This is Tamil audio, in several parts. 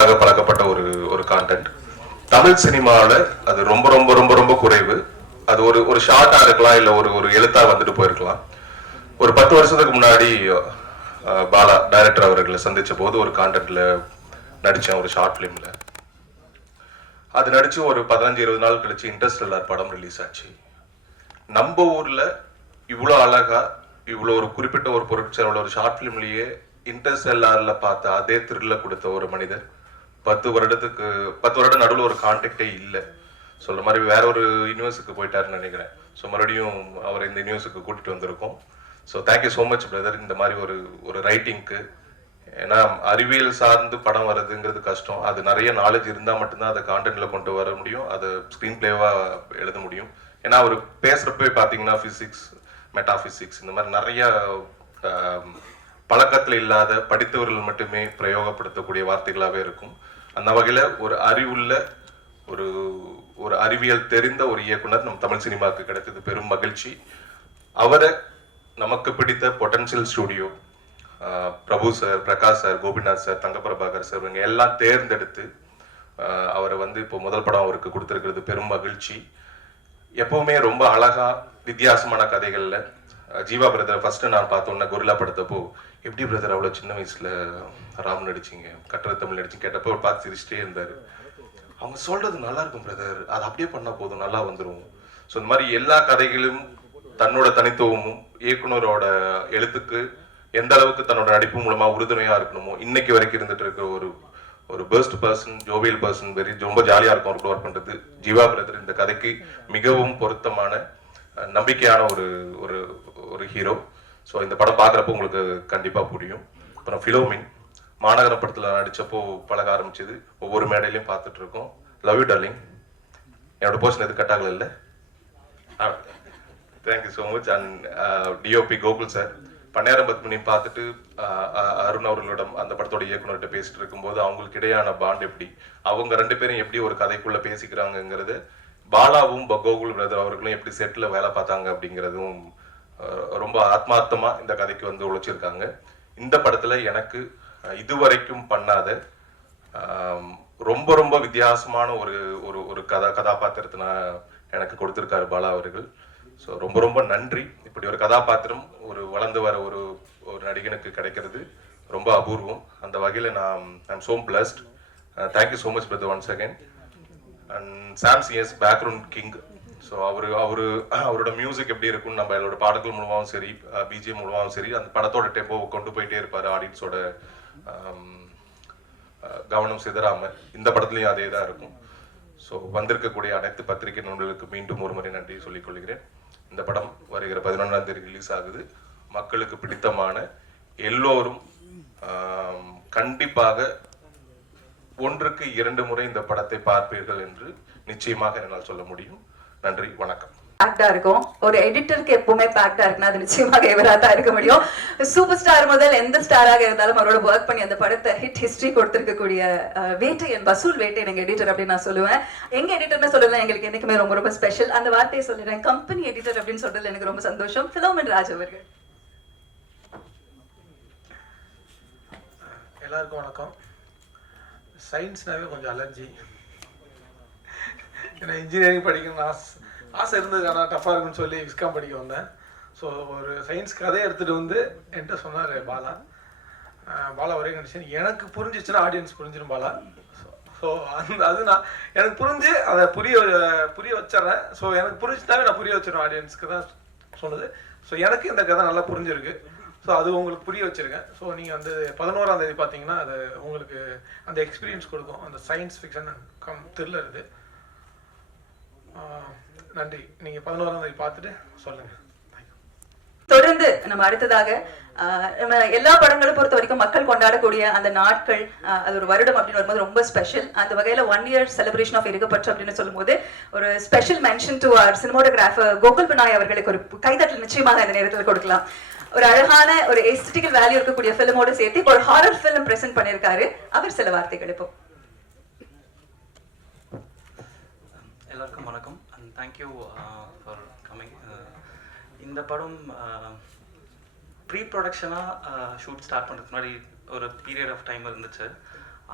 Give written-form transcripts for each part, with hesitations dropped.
பழக்கப்பட்ட ஒரு ஒரு கான்டென்ட். தமிழ் சினிமாவில் அது ரொம்ப ரொம்ப ரொம்ப ரொம்ப குறைவு. அது ஒரு ஒரு ஷார்ட்டா இருக்கலாம், இல்லை ஒரு ஒரு எழுத்தா வந்துட்டு போயிருக்கலாம். ஒரு 10 வருஷத்துக்கு முன்னாடி பாலா டைரக்டர் அவர்களை சந்திச்ச போது ஒரு கான்டென்ட்ல நடித்தேன், ஒரு ஷார்ட் ஃபிலிம்ல. அது நடிச்சு ஒரு 15-20 நாள் கழிச்சு இன்டர்ஸ்டெல்லார் படம் ரிலீஸ் ஆச்சு. நம்ம ஊர்ல இவ்வளோ அழகா இவ்வளோ ஒரு குறிப்பிட்ட ஒரு பொருட்செலவுல ஒரு ஷார்ட் ஃபிலிம்லயே இன்டர்ஸ்டெல்லார்ல பார்த்த அதே த்ரில்ல கொடுத்த ஒரு மனிதர் 10 வருடம் நடுவில் ஒரு கான்டாக்டே இல்லை. சொல்ற மாதிரி வேற ஒரு யூனிவர்ஸுக்கு போயிட்டாருன்னு நினைக்கிறேன். ஸோ மறுபடியும் அவரை இந்த யூனிவர்ஸுக்கு கூட்டிட்டு வந்திருக்கோம். So thank you so much brother, இந்த மாதிரி ஒரு ஒரு ரைட்டிங்க்கு. ஏன்னா அறிவியல் சார்ந்து படம் வர்றதுங்கிறது கஷ்டம். அது நிறைய நாலேஜ் இருந்தால் மட்டும்தான் அதை கான்டென்ட்ல கொண்டு வர முடியும், அதை ஸ்க்ரீன் பிளேவா எழுத முடியும். ஏன்னா அவர் பேசுறப்ப பார்த்தீங்கன்னா பிசிக்ஸ், மெட்டாபிசிக்ஸ் இந்த மாதிரி நிறைய பழக்கத்தில் இல்லாத படித்தவர்கள் மட்டுமே பிரயோகப்படுத்தக்கூடிய வார்த்தைகளாகவே இருக்கும். அந்த வகையில் ஒரு அறிவுள்ள ஒரு ஒரு அறிவியல் தெரிந்த ஒரு இயக்குனர் நம் தமிழ் சினிமாவுக்கு கிடைத்தது பெரும் மகிழ்ச்சி. அவரை நமக்கு பிடித்த potential studio, Prabhu sir, Prakash sir, Gopinath sir, Thangaprabhakar sir, இவங்க எல்லாம் தேர்ந்தெடுத்து அவரை வந்து இப்போ முதல் படம் அவருக்கு கொடுத்துருக்கிறது பெரும் மகிழ்ச்சி. எப்பவுமே ரொம்ப அழகா வித்தியாசமான கதைகள்ல ஜீவா பிரதர் ஃபர்ஸ்ட் நான் பார்த்தோன்னா கொரில்லா படத்தப்போ, எப்படி பிரதர் அவ்வளோ சின்ன வயசுல ராம் நடிச்சிங்க, கட்டளை தமிழ் நடிச்சு கேட்டப்போ ஒரு பார்த்து சிரிச்சிட்டே இருந்தாரு. அவங்க சொல்றது நல்லா இருக்கும் பிரதர், அது அப்படியே பண்ணா போதும், நல்லா வந்துடும். ஸோ இந்த மாதிரி எல்லா கதைகளும் தன்னோட தனித்துவமும் இயக்குனரோட எழுத்துக்கு எந்த அளவுக்கு தன்னோட நடிப்பு மூலமா உறுதுணையா இருக்கணுமோ இன்னைக்கு வரைக்கும் இருந்துட்டு இருக்கிற ஒரு ஒரு பெஸ்ட் பர்சன், ஜோவியல் பர்சன், ரொம்ப ஜாலியா இருக்கும் அவருக்கு ஒர்க் பண்றது. ஜீவா பிரதர் இந்த கதைக்கு மிகவும் பொருத்தமான நம்பிக்கையான ஒரு ஒரு ஒரு ஹீரோ. ஸோ இந்த படம் பார்க்குறப்போ உங்களுக்கு கண்டிப்பா புரியும். அப்புறம் ஃபிலோமின் மாநகரம் படத்துல நடிச்சப்போ பழக ஆரம்பிச்சது, ஒவ்வொரு மேடையிலையும் பார்த்துட்டு இருக்கோம். Love you darling. என்னோட போர்ஷன் எது கட் ஆகல இல்லை? Thank you so much. And DOP Gokul sir, பன்னியாரம் பத்மினி பார்த்துட்டு அருண் அவர்களிடம் அந்த படத்தோட இயக்குனர்கிட்ட பேசிட்டு இருக்கும்போது அவங்களுக்கு இடையான பாண்ட் எப்படி, அவங்க 2 பேரும் எப்படி ஒரு கதைக்குள்ள பேசிக்கிறாங்கிறது, பாலாவும் கோகுல் பிரதர் அவர்களும் எப்படி செட்டில் வேலை பார்த்தாங்க அப்படிங்கிறதும் ரொம்ப ஆத்மார்த்தமா இந்த கதைக்கு வந்து உழைச்சிருக்காங்க. இந்த படத்துல எனக்கு இதுவரைக்கும் பண்ணாத ரொம்ப ரொம்ப வித்தியாசமான ஒரு ஒரு ஒரு கதாபாத்திரத்தை எனக்கு கொடுத்திருக்காரு பாலா அவர்கள். ஸோ ரொம்ப ரொம்ப நன்றி. இப்படி ஒரு கதாபாத்திரம் ஒரு வளர்ந்து வர ஒரு ஒரு நடிகனுக்கு கிடைக்கிறது ரொம்ப அபூர்வம். அந்த வகையில் I'm so blessed. Thank you so much brother once again. And Sam C S background king. So அவரோட மியூசிக் எப்படி இருக்கும்னு நம்ம அவரோட பாடல்கள் மூலமாகவும் சரி, பிஜிஎம் மூலமாகவும் சரி, அந்த படத்தோட டெம்போவை கொண்டு போயிட்டே இருப்பார், ஆடியன்ஸோட கவனம் சிதறாம. இந்த படத்துலையும் அதே தான் இருக்கும். ஸோ வந்திருக்கக்கூடிய அனைத்து பத்திரிகை நண்பர்களுக்கு மீண்டும் ஒரு முறை நன்றி சொல்லிக் கொள்கிறேன். இந்த படம் வருகிற 11ஆம் தேதி ரிலீஸ் ஆகுது. மக்களுக்கு பிடித்தமான எல்லோரும் கண்டிப்பாக 1க்கு 2 முறை இந்த படத்தை பார்ப்பீர்கள் என்று நிச்சயமாக என்னால் சொல்ல முடியும். நன்றி, வணக்கம். பேக்டா இருக்கும். ஒரு எடிட்டருக்கு எப்பவுமே பேக்டா இருக்குன்னா அது நிச்சயமாக இவரா தான் இருக்க முடியும். சூப்பர் ஸ்டார் முதல் எந்த ஸ்டாராக இருந்தாலும் அவரோட ஒர்க் பண்ணி அந்த படத்தை ஹிட் ஹிஸ்டரி கொடுத்திருக்கக்கூடிய வேட்டையன், வசூல் வேட்டையன் எங்க எடிட்டர் அப்படின்னு நான் சொல்லுவேன். எங்க எடிட்டர்னு சொல்லலாம் எங்களுக்கு என்னைக்குமே ரொம்ப ரொம்ப ஸ்பெஷல். அந்த வார்த்தையை சொல்லிடுறேன், கம்பெனி எடிட்டர் அப்படின்னு சொல்றதுல எனக்கு ரொம்ப சந்தோஷம். ஃபிலோமின் ராஜ் அவர்கள். எல்லாருக்கும் வணக்கம். சயின்ஸ்னாவே கொஞ்சம் அலர்ஜி. ஏன்னா இன்ஜினியரிங் படிக்கணும்னு ஆசை இருந்தது, ஆனால் டஃப்பாக இருக்குன்னு சொல்லி விஸ்காம் படிக்க வந்தேன். ஸோ ஒரு சயின்ஸ் கதையை எடுத்துகிட்டு வந்து என்கிட்ட சொன்னார் பாலா ஒரே கண்டிஷன், எனக்கு புரிஞ்சிச்சுன்னா ஆடியன்ஸ் புரிஞ்சிடும் பாலா. ஸோ அது நான் எனக்கு புரிஞ்சு அதை புரிய வச்சிட்றேன். ஸோ எனக்கு புரிஞ்சுட்டாவே நான் புரிய வச்சிடும் ஆடியன்ஸ்க்கு தான் சொன்னது. ஸோ எனக்கு இந்த கதை நல்லா புரிஞ்சிருக்கு. ஸோ அது உங்களுக்கு புரிய வச்சுருக்கேன். ஸோ நீங்கள் வந்து 11ஆம் தேதி பார்த்தீங்கன்னா அது உங்களுக்கு அந்த எக்ஸ்பீரியன்ஸ் கொடுக்கும். அந்த சயின்ஸ் ஃபிக்ஷன் த்ரில்லர் இது. நன்றி. நீங்கள் 11ஆம் தேதி பார்த்துட்டு சொல்லுங்கள். தொடர்ந்து நம்ம அடுத்ததாக எல்லா படங்களும் பொறுத்த வரைக்கும் மக்கள் கொண்டாடக்கூடிய அந்த நாட்கள், அது ஒரு வருடம் அப்படின்னு வரும்போது ரொம்ப ஸ்பெஷல். அந்த வகையில 1 year செலிப்ரேஷன் ஆஃப் இருக்கப்பற்று அப்படின்னு சொல்லும் போது ஒரு special mention to our cinematographer Gokul Benoy அவர்களுக்கு ஒரு கைதட்டல் நிச்சயமாக இந்த நேரத்தில் கொடுக்கலாம். ஒரு அழகான ஒரு எஸ்தெட்டிக்கல் வேல்யூ இருக்கக்கூடிய ஃபிலிமோட சேர்த்து ஒரு ஹாரர் ஃபிலிம் பிரசன்ட் பண்ணியிருக்காரு. அவர் சில வார்த்தைகள் இப்போ. எல்லாருக்கும் வணக்கம் அண்ட் தேங்க்யூ ஃபார் கம்மிங். இந்த படம் ப்ரீ ப்ரொடக்ஷனாக ஷூட் ஸ்டார்ட் பண்ணுறதுக்கு முன்னாடி ஒரு பீரியட் ஆஃப் டைம் இருந்துச்சு.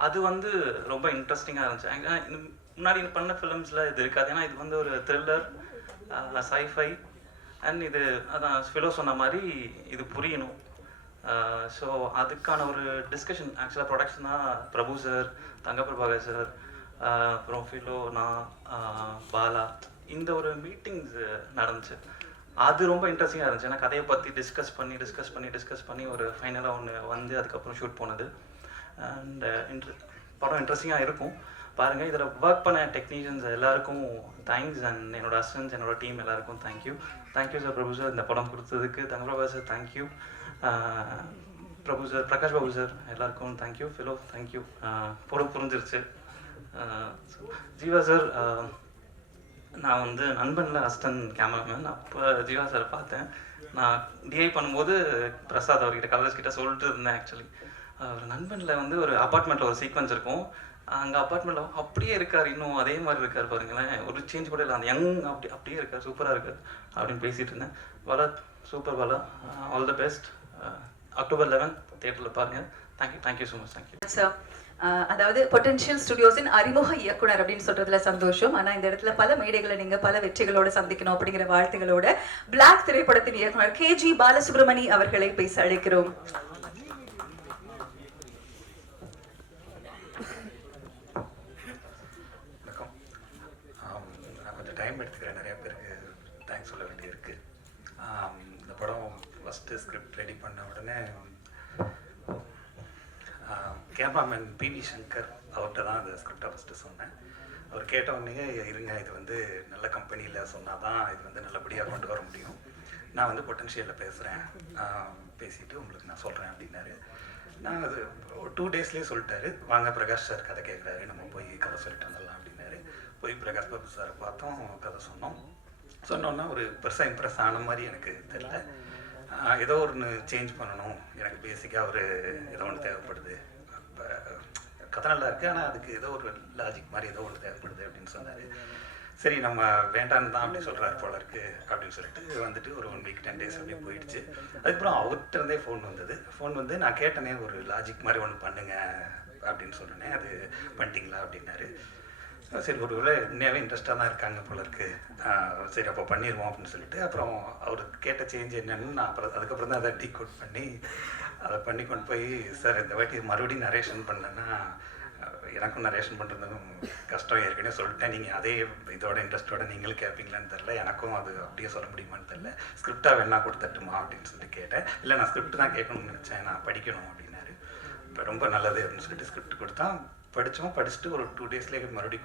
அது வந்து ரொம்ப இன்ட்ரெஸ்டிங்காக இருந்துச்சு. முன்னாடி பண்ண ஃபிலிம்ஸில் இது இருக்காது. ஏன்னா இது வந்து ஒரு த்ரில்லர், சைஃபை, அண்ட் இது அதான் ஃபிலோ சொன்ன மாதிரி இது புரியணும். ஸோ அதுக்கான ஒரு டிஸ்கஷன் ஆக்சுவலாக ப்ரொடக்ஷன் தான் பிரபு சார், தங்கப்பிரபாகர் சார், அப்புறம் ஃபிலோ, நான், பாலா, இந்த ஒரு மீட்டிங்ஸ் நடந்துச்சு. அது ரொம்ப இன்ட்ரெஸ்டிங்காக இருந்துச்சு. ஏன்னா கதையை பற்றி டிஸ்கஸ் பண்ணி ஒரு ஃபைனலாக ஒன்று வந்து அதுக்கப்புறம் ஷூட் போனது. அண்ட் படம் இன்ட்ரெஸ்டிங்காக இருக்கும் பாருங்கள். இதில் ஒர்க் பண்ண டெக்னீஷியன்ஸ் எல்லாருக்கும் தேங்க்ஸ், அண்ட் என்னோட அசிஸ்டன்ஸ், என்னோட டீம் எல்லாருக்கும் தேங்க்யூ சார். பிரபு சார் இந்த படம் கொடுத்ததுக்கு, தங்கப்பிரபா சார் தேங்க்யூ, பிரபு சார், பிரகாஷ் பாபு சார் எல்லாருக்கும் தேங்க்யூ, ஃபிலோ தேங்க்யூ. படம் புரிஞ்சிருச்சு. ஜீவா சார், நான் வந்து நண்பனில் அசிஸ்டன்ட் கேமராமேன். அப்போ ஜீவா சார் பார்த்தேன். நான் டிஐ பண்ணும்போது பிரசாத் அவர்கிட்ட, கலர்ஸ் கிட்ட சொல்லிட்டு இருந்தேன். ஆக்சுவலி ஒரு நண்பனில் வந்து ஒரு அப்பார்ட்மெண்ட்டில் ஒரு சீக்வன்ஸ் இருக்கும். அங்கே அப்பார்ட்மெண்ட்டில் அப்படியே இருக்கார், இன்னும் அதே மாதிரி இருக்கார் பாருங்களேன், ஒரு சேஞ்ச் கூட இல்லை, அந்த யங் அப்படியே இருக்கார், சூப்பராக இருக்கார் அப்படின்னு பேசிகிட்டு இருந்தேன். Bala super Bala, all the best. October 11 தியேட்டரில் பாருங்கள். Thank you so much. Thank you sir. அதாவது பொட்டன்ஷியல் ஸ்டுடியோஸின் அறிமுக இயக்குனர் அப்படின்னு சொல்றதுல சந்தோஷம். ஆனா இந்த இடத்துல பல மேடைகளை நீங்க பல வெற்றிகளோட சந்திக்கணும் அப்படிங்கிற வாழ்த்துகளோட பிளாக் திரைப்படத்தின் இயக்குனர் KG பாலசுப்ரமணி அவர்களை பேச அழைக்கிறோம். வணக்கம். நான் கொஞ்சம் டைம் எடுத்துக்கிறேன், நிறைய பேருக்கு தேங்க்ஸ் சொல்ல வேண்டியிருக்கு. இந்த படம் ஃபஸ்ட்டு ஸ்கிரிப்ட் ரெடி பண்ண உடனே கேமராமேன் PV சங்கர் அவர்கிட்ட தான் அந்த ஸ்கிரிப்டை ஃபஸ்ட்டு சொன்னேன். அவர் கேட்ட உடனே, இருங்க இது வந்து நல்ல கம்பெனியில் சொன்னால் தான் இது வந்து நல்லபடியாக கொண்டு வர முடியும், நான் வந்து பொட்டன்ஷியலில் பேசுகிறேன், பேசிவிட்டு உங்களுக்கு நான் சொல்கிறேன் அப்படின்னாரு. நான் அது 2 டேஸ்லேயே சொல்லிட்டாரு. வாங்க பிரகாஷ் சார் கதை கேட்குறாரு, நம்ம போய் கதை சொல்லிட்டு வந்துடலாம் அப்படின்னாரு. போய் பிரகாஷ் பாபு சாரை பார்த்தோம், கதை சொன்னோன்னா ஒரு பெருசாக இம்ப்ரெஸ் ஆன மாதிரி எனக்கு தெரியல. ஏதோ ஒன்று சேஞ்ச் பண்ணணும், எனக்கு பேசிக்காக ஒரு ஏதோ ஒன்று தேவைப்படுது, இப்போ கதை நல்லா இருக்குது ஆனால் அதுக்கு ஏதோ ஒரு லாஜிக் மாதிரி ஏதோ ஒன்று தேவைப்படுது அப்படின்னு சொன்னார். சரி நம்ம வேண்டான்னு தான் அப்படி சொல்கிறாரு போல இருக்குது அப்படின்னு சொல்லிட்டு வந்துட்டு ஒரு 1 வீக் 10 டேஸ் அப்படியே போயிடுச்சு. அதுக்கப்புறம் அவர்கிட்ட இருந்தே ஃபோன் வந்து நான் கேட்டனே ஒரு லாஜிக் மாதிரி ஒன்று பண்ணுங்க அப்படின்னு சொன்னேன். அது பண்ணிட்டீங்களா அப்படின்னாரு. சரி ஒரு வேளை உண்மையாகவே இன்ட்ரெஸ்டாக தான் இருக்காங்க போல இருக்குது, சரி அப்போ பண்ணிடுவோம் அப்படின்னு சொல்லிட்டு அப்புறம் அவர் கேட்ட சேஞ்ச் என்னன்னு நான் அதுக்கப்புறம் தான் அதை டீகோட் பண்ணி அதை பண்ணி கொண்டு போய், சார் இந்த வாட்டி மறுபடியும் நரேஷன் பண்ணேன்னா எனக்கும் நரேஷன் பண்ணுறதுக்கும் கஷ்டம், ஏற்கனவே சொல்லிட்டேன், நீங்கள் அதே இதோட இன்ட்ரெஸ்ட்டோட நீங்களும் கேட்பீங்களான்னு தெரில, எனக்கும் அது அப்படியே சொல்ல முடியுமான்னு தெரில, ஸ்கிரிப்டாக வேணா கொடுத்துட்டுமா அப்படின்னு சொல்லிட்டு கேட்டேன். இல்லை நான் ஸ்கிரிப்ட் தான் கேட்கணும்னு நினச்சேன், நான் படிக்கணும் அப்படின்னாரு. இப்போ ரொம்ப நல்லது அப்படின்னு சொல்லிட்டு ஸ்கிரிப்ட் கொடுத்தா படிச்சுட்டு ஒரு 2 டேஸ்லேயே மறுபடியும்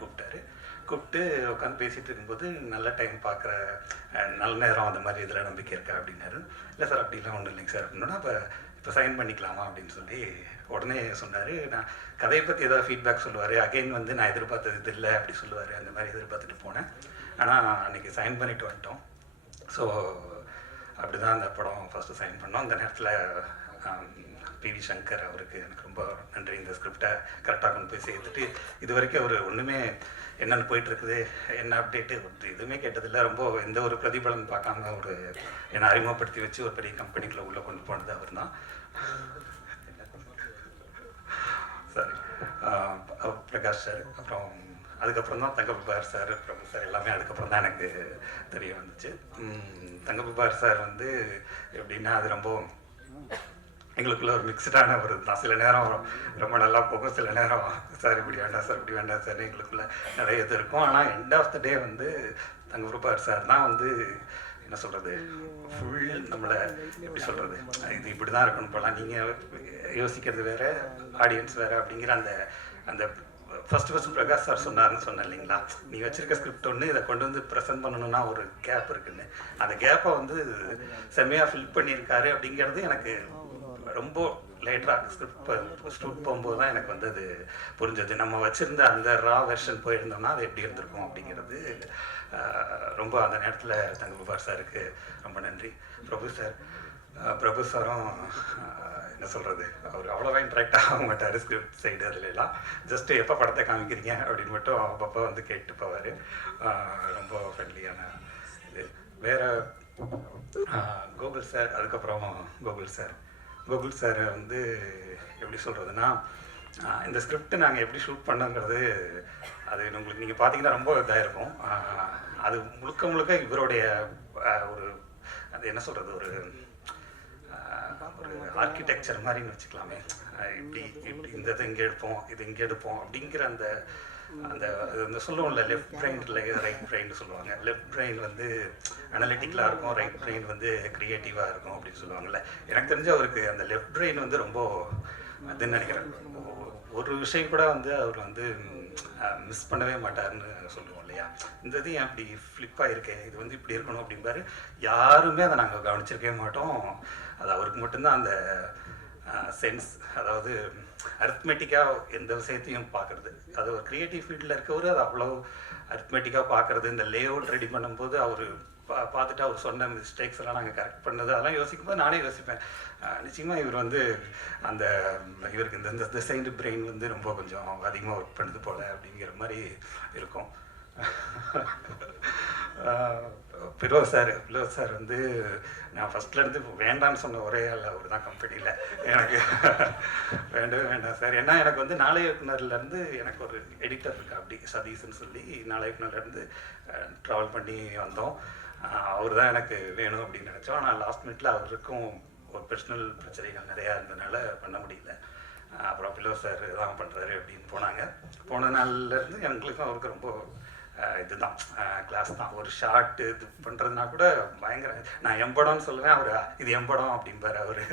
கூப்பிட்டு உட்காந்து பேசிகிட்டு இருக்கும்போது நல்ல டைம் பார்க்குற நல்ல நேரம் அந்த மாதிரி இதில் நம்பிக்கை இருக்கா அப்படின்னாரு. இல்லை சார் அப்படிலாம் ஒன்றும் இல்லைங்க சார் அப்படின்னா, இப்போ சைன் பண்ணிக்கலாமா அப்படின்னு சொல்லி உடனே சொன்னார். நான் கதையை பற்றி ஏதாவது ஃபீட்பேக் சொல்லுவார், அகைன் வந்து நான் எதிர்பார்த்தது இது இல்லை அப்படி சொல்லுவார், அந்த மாதிரி எதிர்பார்த்துட்டு போனேன். ஆனால் அன்றைக்கி சைன் பண்ணிட்டு வந்துட்டோம். ஸோ அப்படி தான் அந்த படம் ஃபஸ்ட்டு சைன் பண்ணோம். அந்த நேரத்தில் PV சங்கர் அவருக்கு எனக்கு ரொம்ப நன்றி. இந்த ஸ்கிரிப்டை கரெக்டாக கொண்டு போய் சேர்த்துட்டு இது வரைக்கும் அவர் ஒன்றுமே என்னென்னு போயிட்டுருக்குது, என்ன அப்டேட்டு எதுவுமே கேட்டதில்லை. ரொம்ப எந்த ஒரு பிரதிபலன் பார்க்காம ஒரு என்னை அறிமுகப்படுத்தி வச்சு ஒரு பெரிய கம்பெனிக்குள்ளே உள்ளே கொண்டு போனது அவர் தான். Sorry, Prakash sir. அப்புறம் அதுக்கப்புறம் தான் தங்கப்பிரபாகர் சார், பிரபு சார் எல்லாமே அதுக்கப்புறம் தான் எனக்கு தெரிய வந்துச்சு. தங்கப்பிரபாகர் சார் வந்து எப்படின்னா அது ரொம்ப எங்களுக்குள்ள ஒரு மிக்சடான ஒரு தான். சில நேரம் ரொம்ப நல்லா போகும், சில நேரம் சார் இப்படி வேண்டாம் சார் இப்படி வேண்டாம் சார் எங்களுக்குள்ள நிறைய இது இருக்கும். ஆனால் எண்ட் ஆஃப் த டே வந்து தங்கப்பிரபாகர் சார் தான் வந்து என்ன சொல்கிறது, ஃபுல் நம்மளை எப்படி சொல்கிறது, இது இப்படி தான் இருக்கணும் போகலாம், நீங்கள் யோசிக்கிறது வேறு ஆடியன்ஸ் வேறு அப்படிங்கிற அந்த அந்த ஃபஸ்ட்டு பிரகாஷ் சார் சொன்னார்னு சொன்னேன் இல்லைங்களா, நீ வச்சுருக்க ஸ்கிரிப்ட் ஒன்று இதை கொண்டு வந்து ப்ரெசென்ட் பண்ணணுன்னா ஒரு கேப் இருக்குன்னு, அந்த கேப்பை வந்து செம்மையாக ஃபில் பண்ணியிருக்காரு அப்படிங்கிறது எனக்கு ரொம்ப லேட்டராக ஸ்கிரிப்ட் போகும்போது தான் எனக்கு வந்து அது புரிஞ்சது. நம்ம வச்சுருந்த அந்த ரா வெர்ஷன் போயிருந்தோம்னா அது எப்படி இருந்திருக்கும் அப்படிங்கிறது ரொம்ப அந்த நேரத்தில் தங்கப்பிரபாகர் சாருக்கு ரொம்ப நன்றி. பிரபு சாரும் என்ன சொல்கிறது, அவர் அவ்வளோவா இன்ட்ராக்ட் ஆக மாட்டார் ஸ்கிரிப்ட் சைடு அதுலாம். ஜஸ்ட்டு எப்போ படத்தை காமிக்கிறீங்க அப்படின்னு மட்டும் அப்பப்போ வந்து கேட்டு போவார். ரொம்ப ஃப்ரெண்ட்லியான இது. வேறு கோகுல் சார், அதுக்கப்புறம் கோகுல் சார் வந்து எப்படி சொல்கிறதுனா, இந்த ஸ்கிரிப்ட் நாங்கள் எப்படி ஷூட் பண்ணோங்கிறது அது உங்களுக்கு நீங்கள் பார்த்தீங்கன்னா ரொம்ப இதாக இருக்கும். அது முழுக்க முழுக்க இவருடைய ஒரு அது என்ன சொல்கிறது ஒரு ஆர்கிடெக்சர் மாதிரின்னு வச்சுக்கலாமே. இப்படி இப்படி இந்த இது இங்கே எடுப்போம், இது இங்கே எடுப்போம் அப்படிங்கிற அந்த அந்த அந்த சொல்லுவோம்ல, லெஃப்ட் பிரெயின் ரைட் பிரெயின் சொல்லுவாங்க. லெஃப்ட் பிரெயின் வந்து அனலிட்டிக்கலாக இருக்கும், ரைட் பிரெயின் வந்து க்ரியேட்டிவாக இருக்கும் அப்படின்னு சொல்லுவாங்கல்ல. எனக்கு தெரிஞ்ச அவருக்கு அந்த லெஃப்ட் பிரெயின் வந்து ரொம்ப அதுன்னு நினைக்கிறேன். ஒரு விஷயம் கூட வந்து அவர் வந்து மிஸ் பண்ணவே மாட்டார்னு சொல்லுவோம் இல்லையா. இந்த இது ஏன் அப்படி ஃப்ளிப்பாக இருக்கே, இது வந்து இப்படி இருக்கணும் அப்படிம்பாரு. யாருமே அதை நாங்கள் கவனிச்சிருக்கவே மாட்டோம். அது அவருக்கு மட்டும்தான் அந்த சென்ஸ், அதாவது அரித்மெட்டிக்காக எந்த விஷயத்தையும் பார்க்குறது. அது ஒரு க்ரியேட்டிவ் ஃபீல்டில் இருக்கவர் அது அவ்வளோ அரித்மெட்டிக்காக பார்க்குறது. இந்த லே அவுட் ரெடி பண்ணும்போது அவர் பார்த்துட்டு அவர் சொன்ன மிஸ்டேக்ஸ் எல்லாம் நாங்கள் கரெக்ட் பண்ணது அதெல்லாம் யோசிக்கும்போது நானே யோசிப்பேன், நிச்சயமாக இவர் வந்து அந்த இவருக்கு இந்த சைடு பிரெயின் வந்து ரொம்ப கொஞ்சம் அதிகமாக ஒர்க் பண்ணுது போல் அப்படிங்கிற மாதிரி இருக்கும். பிரோஸ் சார் வந்து நான் ஃபஸ்ட்லேருந்து வேண்டான்னு சொன்ன ஒரே ஆள் அவர் தான் கம்பெனியில். எனக்கு வேண்டவே வேண்டாம் சார். ஏன்னா எனக்கு வந்து நாளை இயக்குனர்லேருந்து எனக்கு ஒரு எடிட்டர் இருக்கா அப்படி சதீஷ்னு சொல்லி நாளை இயக்குனர்லேருந்து ட்ராவல் பண்ணி வந்தோம். அவர் தான் எனக்கு வேணும் அப்படின்னு நினச்சோம். ஆனால் லாஸ்ட் மினிட்ல அவருக்கும் ஒரு பர்சனல் பிரச்சனைகள் நிறையா இருந்ததுனால பண்ண முடியல. அப்புறம் பிலோ சார் தான் பண்ணுறாரு அப்படின்னு போனாங்க. போன நாள்லேருந்து எங்களுக்கும் அவருக்கு ரொம்ப இதுதான் கிளாஸ் தான். ஒரு ஷார்ட் இது பண்ணுறதுனா கூட பயங்கர, நான் எம்படம்னு சொல்லுவேன், அவர் இது எம்படம் அப்படிம்பார் அவர்.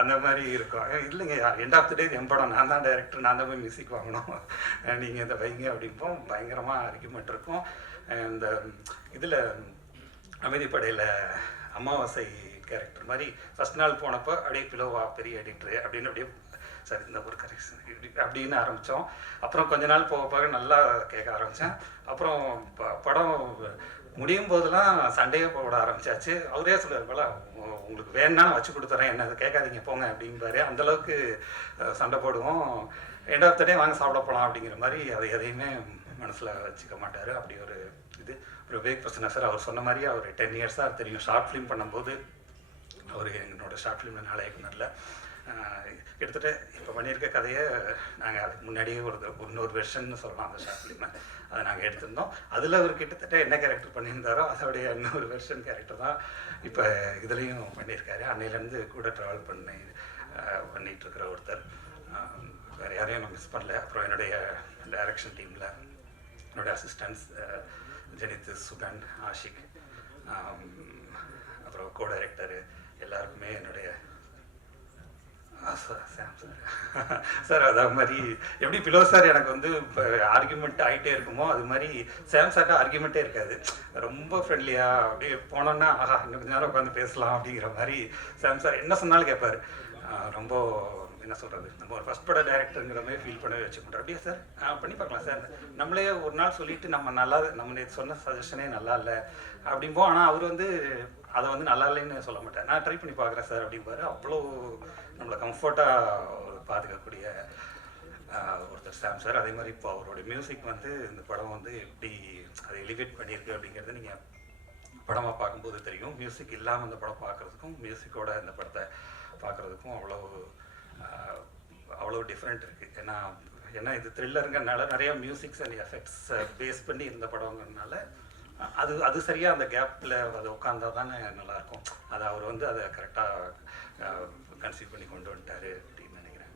அந்த மாதிரி இருக்கும். இல்லைங்க, எண்ட் ஆஃப் த டே எம்படம், நான் தான் டைரக்டர், நான் தான் போய் மியூசிக் வாங்கணும், நீங்கள் இதை வைங்க அப்படிம்போம். பயங்கரமாக ஆர்கியூமெண்ட் இருக்கும். இந்த இதில் அமைதிப்படையில் அமாவாசை கேரக்டர் மாதிரி ஃபஸ்ட் நாள் போனப்போ அப்படியே பிலோவா பெரிய எடிட்ரு அப்படின்னு அப்படியே சரி இந்த ஒரு கரெக்ஷன் இப்படி அப்படின்னு ஆரம்பித்தோம். அப்புறம் கொஞ்ச நாள் போக போக நல்லா கேட்க ஆரம்பித்தேன். அப்புறம் படம் முடியும் போதெல்லாம் சண்டையே போட ஆரம்பிச்சாச்சு. அவரே சொல்லுவார், போல உங்களுக்கு வேணுன்னா வச்சு கொடுத்துறேன், என்ன அதை கேட்காதீங்க போங்க அப்படிம்பாரு. அந்தளவுக்கு சண்டை போடுவோம். எண்ட் ஆஃப் த டே வாங்க சாப்பிட போகலாம் அப்படிங்கிற மாதிரி அதை எதையுமே மனசில் வச்சுக்க மாட்டார். அப்படி ஒரு இது. ஒரு விவேக் பிரசன்னா சார் அவர் சொன்ன மாதிரி அவர் 10 இயர்ஸாக தெரியும். ஷார்ட் ஃபிலிம் பண்ணும்போது அவர் என்னோட ஷார்ட் ஃபிலிம் நாளை இயக்குனர்ல கிட்டத்தட்ட இப்போ பண்ணியிருக்க கதையை நாங்கள் அதுக்கு முன்னாடியே இன்னொரு வெர்ஷன் சொல்லலாம். அந்த ஷார்ட் ஃபிலிமை அதை நாங்கள் எடுத்திருந்தோம். அதில் அவர் கிட்டத்தட்ட என்ன கேரக்டர் பண்ணியிருந்தாரோ அதோடைய இன்னொரு வெர்ஷன் கேரக்டர் தான் இப்போ இதுலேயும் பண்ணியிருக்காரு. அன்னையிலேருந்து கூட ட்ராவல் பண்ணிகிட்ருக்கிற ஒருத்தர். வேறு யாரையும் நான் மிஸ் பண்ணல. அப்புறம் என்னுடைய டைரக்ஷன் டீமில் என்னுடைய அசிஸ்டன்ட்ஸ் ஜெனித், சுகன், ஆஷிக், அப்புறம் கோ டைரக்டரு எல்லாருக்குமே என்னுடைய சாம் சார் அது மாதிரி எப்படி பிலோ சார் எனக்கு வந்து இப்போ ஆர்கியூமெண்ட் ஆகிட்டே இருக்குமோ அது மாதிரி சாம் சார்ட்ட ஆர்கியூமெண்ட்டே இருக்காது. ரொம்ப ஃப்ரெண்ட்லியாக அப்படியே போனோன்னா ஆஹா இன்னும் கொஞ்ச நேரம் உட்காந்து பேசலாம் அப்படிங்கிற மாதிரி சாம் சார் என்ன சொன்னாலும் கேட்பார். ரொம்ப என்ன சொல்கிறது, நம்ம ஒரு ஃபஸ்ட் பட டைரக்டருங்கிற மாதிரி ஃபீல் பண்ணவே வச்சு பண்ணுறோம். அப்படியே சார் பண்ணி பார்க்கலாம் சார், நம்மளே ஒரு நாள் சொல்லிவிட்டு நம்ம நேற்று சொன்ன சஜஷனே நல்லா இல்லை அப்படிம்போம். ஆனால் அவர் வந்து அதை வந்து நல்லா இல்லைன்னு சொல்ல மாட்டேன், நான் ட்ரை பண்ணி பார்க்குறேன் சார் அப்படிம்பாரு. அவ்வளோ நம்மளை கம்ஃபர்ட்டாக பார்த்துக்கக்கூடிய ஒருத்தர் சாம் சார். அதே மாதிரி இப்போ அவருடைய மியூசிக் வந்து இந்த படம் வந்து எப்படி அதை எலிவேட் பண்ணியிருக்கு அப்படிங்கிறது நீங்கள் படமாக பார்க்கும்போது தெரியும். மியூசிக் இல்லாமல் இந்த படம் பார்க்குறதுக்கும் மியூசிக்கோட இந்த படத்தை பார்க்குறதுக்கும் அவ்வளோ டிஃப்ரெண்ட் இருக்குது. ஏன்னா இது த்ரில்லருங்கிறதுனால நிறையா மியூசிக்ஸ் அண்ட் எஃபெக்ட்ஸ் பேஸ் பண்ணி இருந்த படங்கிறதுனால அது சரியாக அந்த கேப்பில் அதை உட்காந்தா தானே நல்லாயிருக்கும். அது அவர் வந்து அதை கரெக்டாக கன்சீவ் பண்ணி கொண்டு வந்துட்டார் அப்படின்னு நினைக்கிறேன்.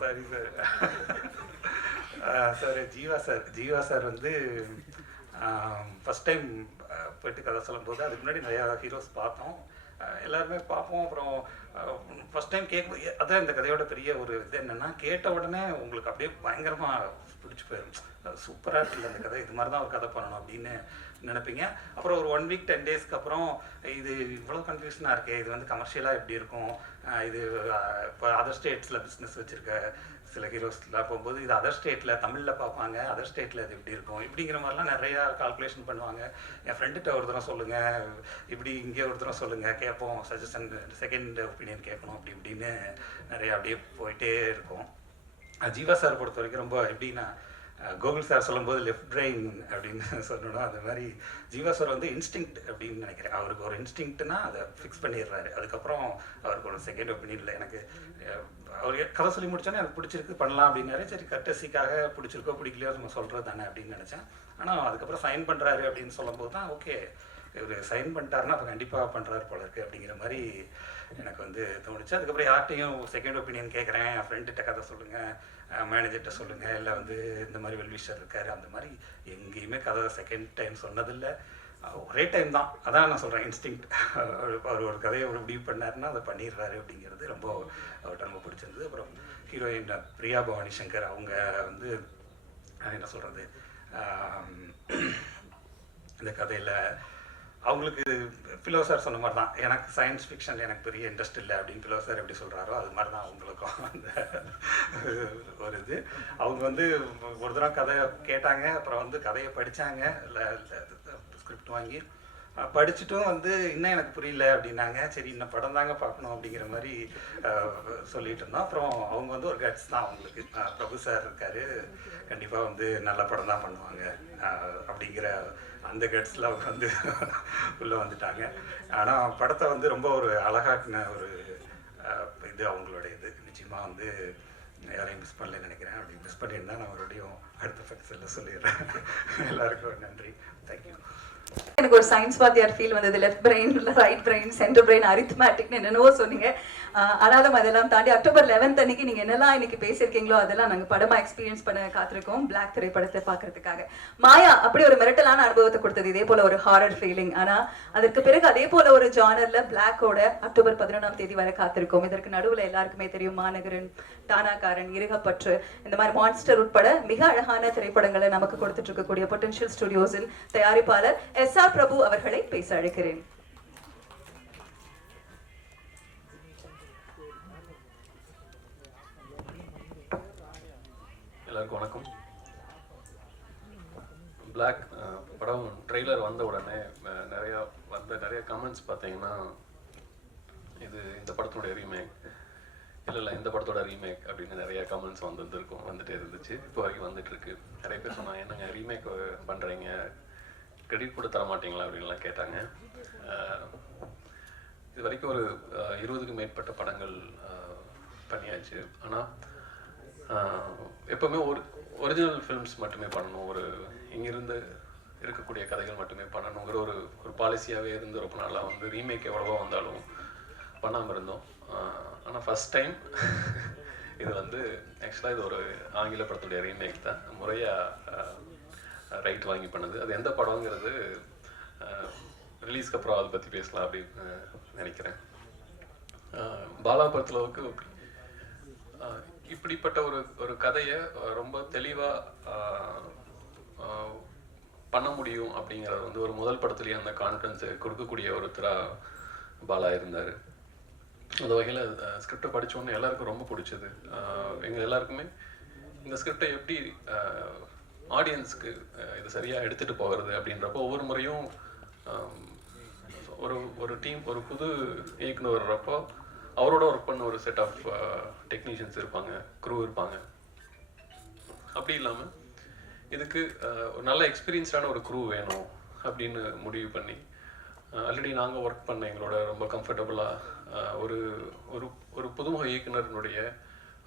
சரி சார். சார் ஜீவா சார் வந்து ஃபஸ்ட் டைம் போயிட்டு கதை சொல்லும்போது அதுக்கு முன்னாடி நிறையா ஹீரோஸ் பார்த்தோம், எல்லாருமே பார்ப்போம். அப்புறம் ஃபஸ்ட் டைம் கேட்கும்போது அதான் இந்த கதையோட பெரிய ஒரு இது என்னென்னா, கேட்ட உடனே உங்களுக்கு அப்படியே பயங்கரமாக பிடிச்சி போயிடும். சூப்பராக இருக்குல்ல அந்த கதை, இது மாதிரி தான் ஒரு கதை பண்ணணும் அப்படின்னு நினைப்பீங்க. அப்புறம் ஒரு 1 வீக் 10 டேஸ்க்கு அப்புறம் இது இவ்வளோ கன்ஃபியூஷனாக இருக்கே, இது வந்து கமர்ஷியலாக எப்படி இருக்கும், இது இப்போ அதர் ஸ்டேட்ஸில் பிஸ்னஸ் வச்சுருக்க சில ஹீரோஸ்லாம் போகும்போது இது அதர் ஸ்டேட்டில் தமிழில் பார்ப்பாங்க, அதர் ஸ்டேட்டில் இது எப்படி இருக்கும் இப்படிங்கிற மாதிரிலாம் நிறையா கால்குலேஷன் பண்ணுவாங்க. என் ஃப்ரெண்டுகிட்ட ஒரு தரம் சொல்லுங்கள், இப்படி இங்கே ஒரு தரம் சொல்லுங்கள், கேட்போம், சஜஷன் செகண்ட் ஒப்பீனியன் கேட்கணும் அப்படி இப்படின்னு நிறையா அப்படியே போயிட்டே இருக்கும். ஜீவா சார் பொறுத்த வரைக்கும் ரொம்ப எப்படின்னா கோகுல் சார் சொல்லும்போது லெஃப்ட் பிரெயின் அப்படின்னு சொல்லணும். அது மாதிரி ஜீவா சார் வந்து இன்ஸ்டிங்க்ட் அப்படின்னு நினைக்கிறேன். அவருக்கு ஒரு இன்ஸ்டிங்க்ட்னா அதை ஃபிக்ஸ் பண்ணிடுறாரு. அதுக்கப்புறம் அவருக்கு ஒரு செகண்ட் ஒப்பீனியன் இல்லை. எனக்கு அவர் கதை சொல்லி முடிச்சோன்னே எனக்கு பிடிச்சிருக்கு பண்ணலாம் அப்படின்னாரு. சரி கட்டசிக்காக பிடிச்சிருக்கோ பிடிக்கலையோ நம்ம சொல்கிறது தானே அப்படின்னு நினச்சேன். ஆனால் அதுக்கப்புறம் சைன் பண்ணுறாரு அப்படின்னு சொல்லும்போது தான் ஓகே இவர் சைன் பண்ணிட்டாருன்னா அப்போ கண்டிப்பாக பண்ணுறாரு போல இருக்குது அப்படிங்கிற மாதிரி எனக்கு வந்து தோணுச்சு. அதுக்கப்புறம் யார்கிட்டையும் செகண்ட் ஒப்பீனியன் கேட்குறேன், என் ஃப்ரெண்டுகிட்ட கதை சொல்லுங்கள், மேனேஜர்கிட்ட சொல்லுங்கள், இல்லை வந்து இந்த மாதிரி வெல்விஷர் இருக்கார், அந்த மாதிரி எங்கேயுமே கதை செகண்ட் டைம் சொன்னதில்லை. ஒரே டைம் தான். அதான் நான் சொல்கிறேன் இன்ஸ்டிங்க்ட். அவர் ஒரு கதையை ஒரு முடிவு பண்ணாருன்னா அதை பண்ணிடுறாரு அப்படிங்கிறது ரொம்ப அவர்கிட்ட ரொம்ப பிடிச்சிருந்தது. அப்புறம் ஹீரோயின் பிரியா பவானி சங்கர் அவங்க வந்து என்ன சொல்கிறது, இந்த கதையில் அவங்களுக்கு ஃபிலோ சார் சொன்ன மாதிரி தான், எனக்கு சயின்ஸ் ஃபிக்ஷன் எனக்கு பெரிய இன்ட்ரெஸ்ட் இல்லை அப்படின்னு ஃபிலோ சார் எப்படி சொல்கிறாரோ அது மாதிரி தான் அவங்களுக்கும் அந்த ஒரு இது. அவங்க வந்து ஒரு தடவை கதை கேட்டாங்க, அப்புறம் வந்து கதையை படித்தாங்க, இல்லை ஸ்கிரிப்ட் வாங்கி படிச்சுட்டும் வந்து இன்னும் எனக்கு புரியல அப்படின்னாங்க. சரி இன்னும் படம் தாங்க பார்க்கணும் அப்படிங்கிற மாதிரி சொல்லிட்டு இருந்தோம். அப்புறம் அவங்க வந்து ஒரு கட்ஸ் தான் அவங்களுக்கு, பிரபு சார் இருக்கார், கண்டிப்பாக வந்து நல்ல படம் தான் பண்ணுவாங்க அப்படிங்கிற அந்த கட்ஸில் அவங்க வந்து உள்ளே வந்துட்டாங்க. ஆனால் படத்தை வந்து ரொம்ப ஒரு அழகாக்கின ஒரு இது அவங்களோட இது. நிச்சயமாக வந்து யாரையும் மிஸ் பண்ணலன்னு நினைக்கிறேன். அப்படி மிஸ் பண்ணியிருந்தா நான் மறுபடியும் அடுத்த ஃபங்க்ஷனில் சொல்லிடுறேன். எல்லாருக்கும் நன்றி, தேங்க்யூ. எனக்கு ஒரு சயின்ஸ் வாத்தியார் ஃபீல் வந்தது. Left brain, right brain, centre brain, அரித்மேட்டிக்னு என்னென்னவோ சொன்னீங்க. ஆனாலும் அதெல்லாம் தாண்டி அக்டோபர் 11 அன்னைக்கு நீங்க என்னெல்லாம் இன்னைக்கு பேசியிருக்கீங்களோ அதெல்லாம் நாங்க படமா எக்ஸ்பீரியன்ஸ் பண்ண காத்திருக்கோம் பிளாக் திரைப்படத்தை பார்க்கறதுக்காக. மாயா அப்படி ஒரு மிரட்டலான அனுபவத்தை கொடுத்தது, இதே போல ஒரு ஹாரர் ஃபீலிங். ஆனா அதற்கு பிறகு அதே போல ஒரு ஜானர்ல பிளாக்கோட அக்டோபர் 11ஆம் தேதி வரை காத்திருக்கோம். இதற்கு நடுவுல எல்லாருக்குமே தெரியும் மாநகரன், டானாக்காரன், இருகப்பற்று, இந்த மாதிரி மான்ஸ்டர் உட்பட மிக அழகான திரைப்படங்களை நமக்கு கொடுத்துட்டு இருக்கக்கூடிய பொட்டன்ஷியல் ஸ்டுடியோஸின் தயாரிப்பாளர் SR பிரபு அவர்களை பேச அழைக்கிறேன். எல்லாருக்கும் வணக்கம். பிளாக் படம் ட்ரெய்லர் வந்த உடனே நிறைய கமெண்ட்ஸ் பார்த்தீங்கன்னா இது இந்த படத்தோட ரீமேக், இல்லை இந்த படத்தோட ரீமேக் அப்படின்னு நிறைய கமெண்ட்ஸ் வந்துட்டே இருந்துச்சு. இப்போ வரைக்கும் வந்துட்டு இருக்கு. நிறைய பேர் சொன்னாங்க என்னங்க ரீமேக் பண்ணுறீங்க, கிரெடிட் கூட தர மாட்டீங்களா அப்படின்லாம் கேட்டாங்க. இது வரைக்கும் ஒரு 20க்கும் மேற்பட்ட படங்கள் பண்ணியாச்சு. ஆனால் எப்போவுமே ஒரிஜினல் ஃபிலிம்ஸ் மட்டுமே பண்ணணும், ஒரு இங்கிருந்து இருக்கக்கூடிய கதைகள் மட்டுமே பண்ணணுங்கிற ஒரு பாலிசியாகவே இருந்து ரொம்ப நாளாக வந்து ரீமேக் எவ்வளவோ வந்தாலும் பண்ணாமல் இருந்தோம். ஆனால் ஃபஸ்ட் டைம் இது வந்து ஆக்சுவலாக இது ஒரு ஆங்கில படத்துடைய ரீமேக் தான், முறையாக ரைட் வாங்கி பண்ணது. அது எந்த படங்கிறது ரிலீஸ்க்கு அப்புறம் அதை பற்றி பேசலாம் அப்படின்னு நினைக்கிறேன். பாலா பொறுத்தளவுக்கு இப்படிப்பட்ட ஒரு கதையை ரொம்ப தெளிவாக பண்ண முடியும் அப்படிங்கிறது வந்து ஒரு முதல் படத்துலேயே அந்த கான்ஃபிடன்ஸை கொடுக்கக்கூடிய ஒருத்தராக பாலா இருந்தார். அந்த வகையில் ஸ்கிரிப்டை படித்தோன்னே எல்லாருக்கும் ரொம்ப பிடிச்சது. எங்கள் எல்லாருக்குமே இந்த ஸ்கிரிப்டை எப்படி ஆடியன்ஸுக்கு இது சரியாக எடுத்துகிட்டு போகிறது அப்படின்றப்போ ஒவ்வொரு முறையும் ஒரு டீம், ஒரு புது இயக்குனர் வர்றப்போ அவரோட ஒர்க் பண்ண ஒரு செட் ஆஃப் டெக்னீஷியன்ஸ் இருப்பாங்க, க்ரூ இருப்பாங்க. அப்படி இல்லாமல் இதுக்கு ஒரு நல்ல எக்ஸ்பீரியன்ஸ்டான ஒரு க்ரூ வேணும் அப்படின்னு முடிவு பண்ணி ஆல்ரெடி நாங்கள் ஒர்க் பண்ண எங்களோட ரொம்ப கம்ஃபர்டபுளாக ஒரு ஒரு புதுமுக இயக்குனருடைய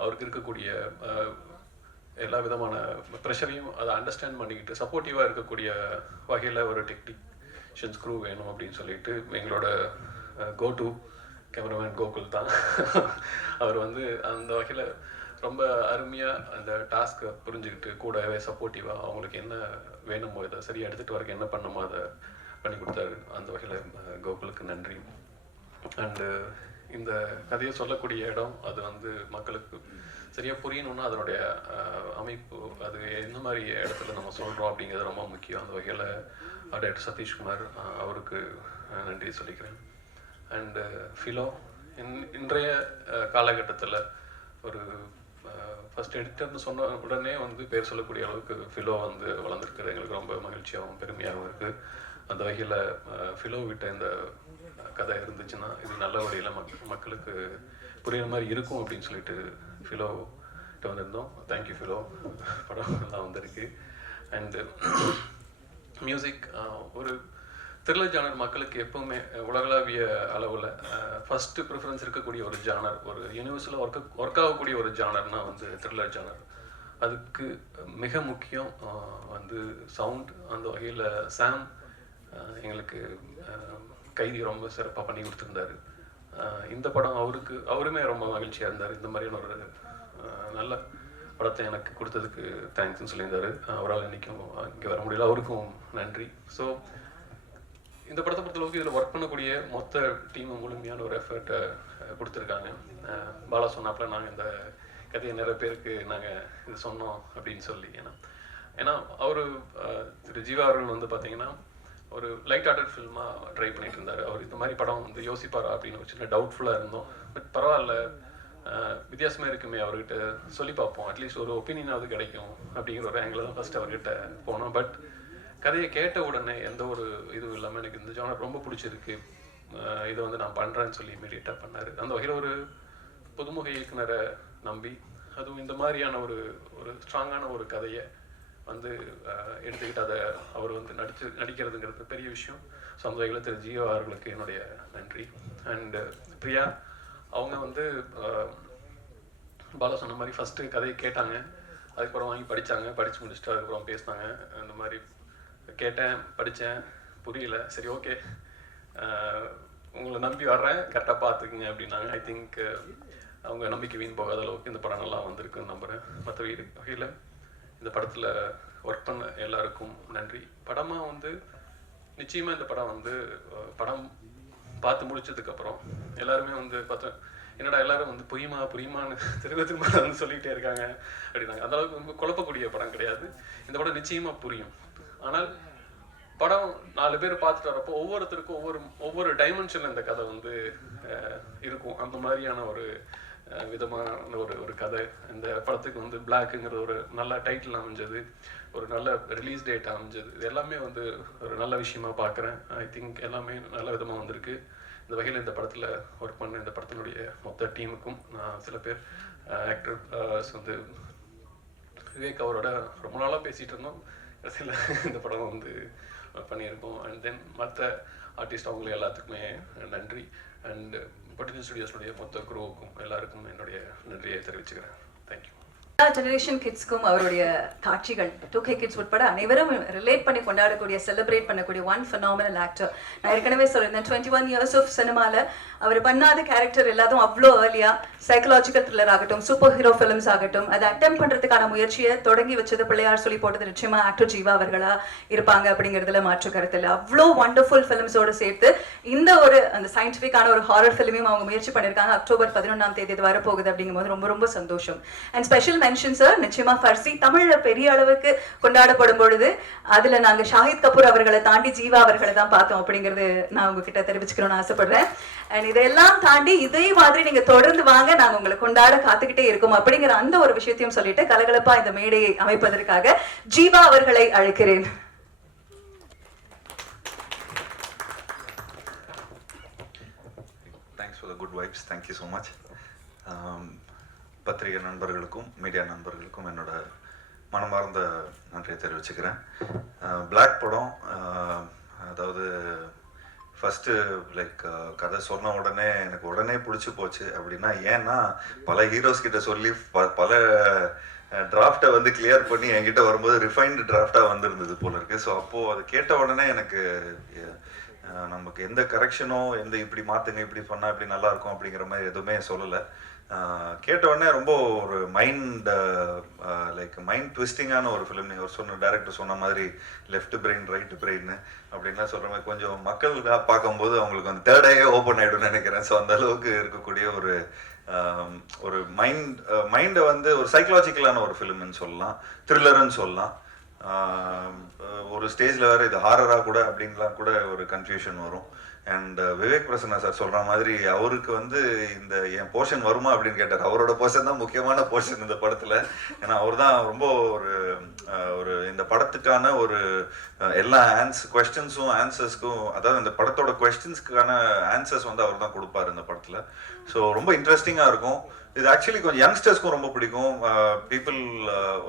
அவருக்கு இருக்கக்கூடிய எல்லா விதமான ப்ரெஷரையும் அதை அண்டர்ஸ்டாண்ட் பண்ணிக்கிட்டு சப்போர்ட்டிவாக இருக்கக்கூடிய வகையில் ஒரு டெக்னீஷியன்ஸ் க்ரூ வேணும் அப்படின்னு சொல்லிட்டு எங்களோட கோ டு கேமராமேன் கோகுல் தான். அவர் வந்து அந்த வகையில் ரொம்ப அருமையாக அந்த டாஸ்க்கை புரிஞ்சுக்கிட்டு கூடவே சப்போர்ட்டிவாக அவங்களுக்கு என்ன வேணுமோ இதை சரியாக எடுத்துகிட்டு வரக்கு என்ன பண்ணணுமோ அதை பண்ணி கொடுத்தாரு. அந்த வகையில் கோகுலுக்கு நன்றி. அண்டு இந்த கதையை சொல்லக்கூடிய இடம் அது வந்து மக்களுக்கு சரியாக புரியணும்னா அதனுடைய அமைப்பு, அது எந்த மாதிரி இடத்துல நம்ம சொல்கிறோம் அப்படிங்கிறது ரொம்ப முக்கியம். அந்த வகையில் டைரக்டர் சதீஷ்குமார் அவருக்கு நன்றி சொல்லிக்கிறேன். அண்டு ஃபிலோ இன்றைய காலகட்டத்தில் ஒரு ஃபஸ்ட் எடிட்டர்னு சொன்ன உடனே வந்து பேர் சொல்லக்கூடிய அளவுக்கு ஃபிலோ வந்து வளர்ந்துருக்குது. எங்களுக்கு ரொம்ப மகிழ்ச்சியாகவும் பெருமையாகவும் இருக்குது. அந்த வகையில் ஃபிலோ விட்ட இந்த கதை இருந்துச்சுன்னா இது நல்ல வழியில் மக்களுக்கு புரியுற மாதிரி இருக்கும் அப்படின்னு சொல்லிட்டு ஃபிலோ கிட்ட வந்திருந்தோம். தேங்க்யூ ஃபிலோ, படம் நல்லா வந்திருக்கு. அண்டு மியூசிக் ஒரு த்ரில்லர் ஜானர் மக்களுக்கு எப்பவுமே உலகளாவிய அளவில் ஃபஸ்ட்டு ப்ரிஃபரன்ஸ் இருக்கக்கூடிய ஒரு ஜானர், ஒரு யூனிவர்ஸில் ஒர்க் ஆகக்கூடிய ஒரு ஜானர்னால் வந்து த்ரில்லர் ஜானர். அதுக்கு மிக முக்கியம் வந்து சவுண்ட். அந்த வகையில் சாம் எங்களுக்கு கைதி ரொம்ப சிறப்பாக பண்ணி கொடுத்துருந்தாரு. இந்த படம் அவருமே ரொம்ப மகிழ்ச்சியாக இருந்தார். இந்த மாதிரியான ஒரு நல்ல படத்தை எனக்கு கொடுத்ததுக்கு தேங்க்ஸ்ன்னு சொல்லியிருந்தாரு. அவரால் இன்றைக்கும் இங்கே வர முடியல, அவருக்கும் நன்றி. ஸோ இந்த படத்தை பொறுத்தளவுக்கு இதில் ஒர்க் பண்ணக்கூடிய மொத்த டீமும் முழுமையான ஒரு எஃபர்ட்டை கொடுத்துருக்காங்க. பாலா சொன்னாப்பில் நாங்கள் இந்த கதையை நிறைய பேருக்கு நாங்கள் இது சொன்னோம் அப்படின்னு சொல்லி. ஏன்னா அவர் திரு ஜீவா அவர்கள் வந்து பார்த்தீங்கன்னா ஒரு லைட் ஹார்ட்டட் ஃபில்மாக ட்ரை பண்ணிட்டு இருந்தார். அவர் இந்த மாதிரி படம் வந்து யோசிப்பாரா அப்படின்னு ஒரு சின்ன டவுட்ஃபுல்லாக இருந்தோம். பட் பரவாயில்ல, வித்தியாசமாக இருக்குமே, அவர்கிட்ட சொல்லி பார்ப்போம், அட்லீஸ்ட் ஒரு ஒப்பீனியனாவது கிடைக்கும் அப்படிங்கிற ஒரு ஆங்கிள் தான் ஃபஸ்ட்டு அவர்கிட்ட போனோம். பட் கதையை கேட்ட உடனே எந்த ஒரு இதுவும் இல்லாமல் எனக்கு இந்த ஜானர் ரொம்ப பிடிச்சிருக்கு, இதை வந்து நான் பண்ணுறேன்னு சொல்லி இமீடியட்டாக பண்ணார். அந்த வகையில் ஒரு புதுமுக இயக்குனரை நம்பி, அதுவும் இந்த மாதிரியான ஒரு ஸ்ட்ராங்கான ஒரு கதையை வந்து எடுத்துக்கிட்டு அதை அவர் வந்து நடிக்கிறதுங்கிறது பெரிய விஷயம். ஸோ அந்த வகையில் திரு ஜியோ அவர்களுக்கு என்னுடைய நன்றி. அண்டு பிரியா அவங்க வந்து பாலா சொன்ன மாதிரி ஃபஸ்ட்டு கதையை கேட்டாங்க, அதுக்கப்புறம் வாங்கி படித்து முடிச்சுட்டு அதுக்கப்புறம் பேசினாங்க. அந்த மாதிரி கேட்டேன், படித்தேன், புரியல, சரி ஓகே உங்களை நம்பி வர்றேன், கரெக்டாக பார்த்துக்குங்க அப்படின்னாங்க. ஐ திங்க் அவங்க நம்பிக்கை வீண் போகாத அளவுக்கு இந்த படம் நல்லா வந்திருக்குன்னு நம்புகிறேன். மற்ற வகையில் இந்த படத்தில் ஒர்க் பண்ண எல்லாருக்கும் நன்றி. படமாக வந்து நிச்சயமாக இந்த படம் வந்து படம் பார்த்து முடிச்சதுக்கப்புறம் எல்லாருமே வந்து பார்த்தேன், என்னடா எல்லாரும் வந்து புரியுமான்னு திரும்ப வந்து சொல்லிகிட்டே இருக்காங்க அப்படின்னாங்க. அந்தளவுக்கு ரொம்ப குழப்பக்கூடிய படம் கிடையாது. இந்த படம் நிச்சயமாக புரியும். ஆனால் படம் 4 பேர் பார்த்துட்டு வரப்போ ஒவ்வொருத்தருக்கும் ஒவ்வொரு டைமென்ஷனில் இந்த கதை வந்து இருக்கும். அந்த மாதிரியான ஒரு விதமான ஒரு கதை. இந்த படத்துக்கு வந்து பிளாக்குங்கிற ஒரு நல்ல டைட்டில் அமைஞ்சது, ஒரு நல்ல ரிலீஸ் டேட் அமைஞ்சது, இது எல்லாமே வந்து ஒரு நல்ல விஷயமா பார்க்குறேன். ஐ திங்க் எல்லாமே நல்ல விதமாக வந்திருக்கு. இந்த வகையில் இந்த படத்தில் ஒர்க் பண்ண இந்த படத்தினுடைய மொத்த டீமுக்கும் சில பேர் ஆக்டர்ஸ் வந்து விவேக் அவரோட ரொம்ப நாளாக பேசிகிட்டு இருந்தோம், கடைசியில் இந்த படம் வந்து பண்ணியிருக்கோம். அண்ட் தென் மற்ற ஆர்டிஸ்ட் அவங்களுக்கு எல்லாத்துக்குமே நன்றி. அண்ட் பொட்டன்ஷியல் ஸ்டுடியோஸுடைய மொத்த குரூவுக்கும் எல்லாருக்கும் என்னுடைய நன்றியை தெரிவிச்சுக்கிறேன். தேங்க்யூ. ஜெனரேஷன் கிட்ஸ்க்கும் அவருடைய காட்சிகள் 2K கிட்ஸ் உட்பட அனைவரும் ரிலேட் பண்ணி கொண்டாடக்கூடிய, செலிப்ரேட் பண்ணக்கூடிய ஒன் phenomenal actor. நான் ஏற்கனவே சொல்லியிருந்தேன், 21 years of சினிமாவில் அவர் பண்ணாத கேரக்டர் எல்லாத்தையும் அவ்வளோ ஏர்லியாக சைக்கலாஜிக்கல் த்ரில்லர் ஆகட்டும், சூப்பர் ஹீரோ ஃபிலிம்ஸ் ஆகட்டும், அதை அட்டெம்ப் பண்ணுறதுக்கான முயற்சியை தொடங்கி வச்சது பிள்ளையார் சொல்லி போட்டது நிச்சயமாக ஆக்டர் ஜீவா அவர்களா இருப்பாங்க அப்படிங்கிறதுல மாற்று கருத்து இல்லை. அவ்வளோ வண்டர்ஃபுல் ஃபிலிம்ஸோடு சேர்த்து இந்த அந்த சயின்டிஃபிக்கான ஒரு ஹாரர் ஃபிலிமையும் அவங்க முயற்சி பண்ணியிருக்காங்க. அக்டோபர் 11ஆம் தேதி இது வரப்போகுது அப்படிங்கும்போது ரொம்ப ரொம்ப சந்தோஷம். அண்ட் ஸ்பெஷல் மென்ஷன் சார், நிச்சயமா ஃபர்சி தமிழ்ல பெரிய அளவுக்கு கொண்டாடப்படும் பொழுது அதுல நாங்க ஷாஹித் கபூர் அவர்களை தாண்டி ஜீவா அவர்களை தான் பார்த்தோம் அப்படிங்கிறது நான் உங்ககிட்ட தெரிவிச்சுக்கணும்னு ஆசைப்படுறேன். அண்ட் இதெல்லாம் தாண்டி இதே மாதிரி நீங்க தொடர்ந்து வாங்க, நாங்க உங்களை கொண்டாட காத்துக்கிட்டே இருக்கோம் அப்படிங்கிற அந்த ஒரு விஷயத்தையும் சொல்லிட்டு கலகலப்பா இந்த மேடையை அமைப்பதற்காக ஜீவா அவர்களை அழைக்கிறேன். Thanks for the good vibes. Thank you so much. பத்திரிகை நண்பர்களுக்கும் மீடியா நண்பர்களுக்கும் என்னோட மனமார்ந்த நன்றியை தெரிவிச்சுக்கிறேன். பிளாக் படம் அதாவது ஃபஸ்ட்டு லைக் கதை சொன்ன உடனே எனக்கு உடனே பிடிச்சி போச்சு. அப்படின்னா ஏன்னா பல ஹீரோஸ் கிட்ட சொல்லி பல டிராஃப்டை வந்து கிளியர் பண்ணி என்கிட்ட வரும்போது ரிஃபைன்டு டிராஃப்டாக வந்திருந்தது போல இருக்கு. ஸோ அப்போது அது கேட்ட உடனே எனக்கு நமக்கு எந்த கரெக்ஷனோ இப்படி மாற்றுங்க, இப்படி பண்ணால் இப்படி நல்லாயிருக்கும் அப்படிங்கிற மாதிரி எதுவுமே சொல்லலை. கேட்ட உடனே ரொம்ப ஒரு மைண்ட் ட்விஸ்டிங்கான ஒரு ஃபிலிம். நீங்கள் டேரக்டர் சொன்ன மாதிரி லெஃப்ட் பிரெயின் ரைட் பிரெயின் அப்படின்லாம் சொல்கிற மாதிரி கொஞ்சம் மக்கள் பார்க்கும்போது அவங்களுக்கு அந்த தேர்ட் ஐயே ஓப்பன் ஆகிடும்னு நினைக்கிறேன். ஸோ அந்த அளவுக்கு இருக்கக்கூடிய ஒரு மைண்டை வந்து ஒரு சைக்கலாஜிக்கலான ஒரு ஃபிலிம்னு சொல்லலாம், த்ரில்லர்னு சொல்லலாம். ஒரு ஸ்டேஜில் வேறு இது ஹாரராக கூட அப்படின்லாம் கூட ஒரு கன்ஃபியூஷன் வரும். அண்ட் விவேக் பிரசன்னா சார் சொல்கிற மாதிரி அவருக்கு வந்து இந்த என் போர்ஷன் வருமா அப்படின்னு கேட்டார். அவரோட போர்ஷன் தான் முக்கியமான போர்ஷன் இந்த படத்தில். ஏன்னா அவர் தான் ரொம்ப ஒரு இந்த படத்துக்கான ஒரு எல்லா கொஸ்டின்ஸும் ஆன்சர்ஸ்க்கும், அதாவது இந்த படத்தோட கொஸ்டின்ஸ்க்கான ஆன்சர்ஸ் வந்து அவர் தான் கொடுப்பார் இந்த படத்தில். ஸோ ரொம்ப இன்ட்ரெஸ்டிங்காக இருக்கும். இது ஆக்சுவலி கொஞ்சம் யங்ஸ்டர்ஸ்க்கும் ரொம்ப பிடிக்கும். பீப்புள்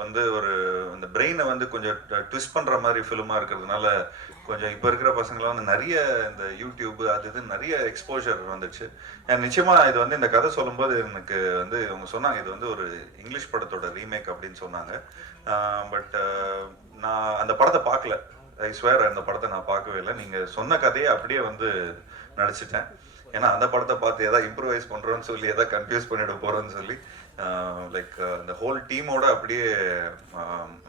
வந்து ஒரு இந்த பிரெயினை வந்து கொஞ்சம் ட்விஸ்ட் பண்ணுற மாதிரி ஃபிலிமாக இருக்கிறதுனால கொஞ்சம் இப்போ இருக்கிற பசங்களாம் வந்து நிறைய இந்த யூடியூப் அது இது நிறைய எக்ஸ்போஜர் வந்துச்சு. அண்ட் நிச்சயமாக இது வந்து இந்த கதை சொல்லும்போது எனக்கு வந்து அவங்க சொன்னாங்க இது வந்து ஒரு இங்கிலீஷ் படத்தோட ரீமேக் அப்படின்னு சொன்னாங்க. பட் நான் அந்த படத்தை பார்க்கல, ஐ ஸ்வேர் அந்த படத்தை நான் பார்க்கவே இல்லை. நீங்கள் சொன்ன கதையை அப்படியே வந்து நடிச்சிட்டேன். ஏன்னா அந்த படத்தை பார்த்து எதாவது இம்ப்ரூவைஸ் பண்ணுறோன்னு சொல்லி எதாவது கன்ஃபியூஸ் பண்ணிட போகிறோன்னு சொல்லி லைக் இந்த ஹோல் டீமோட அப்படியே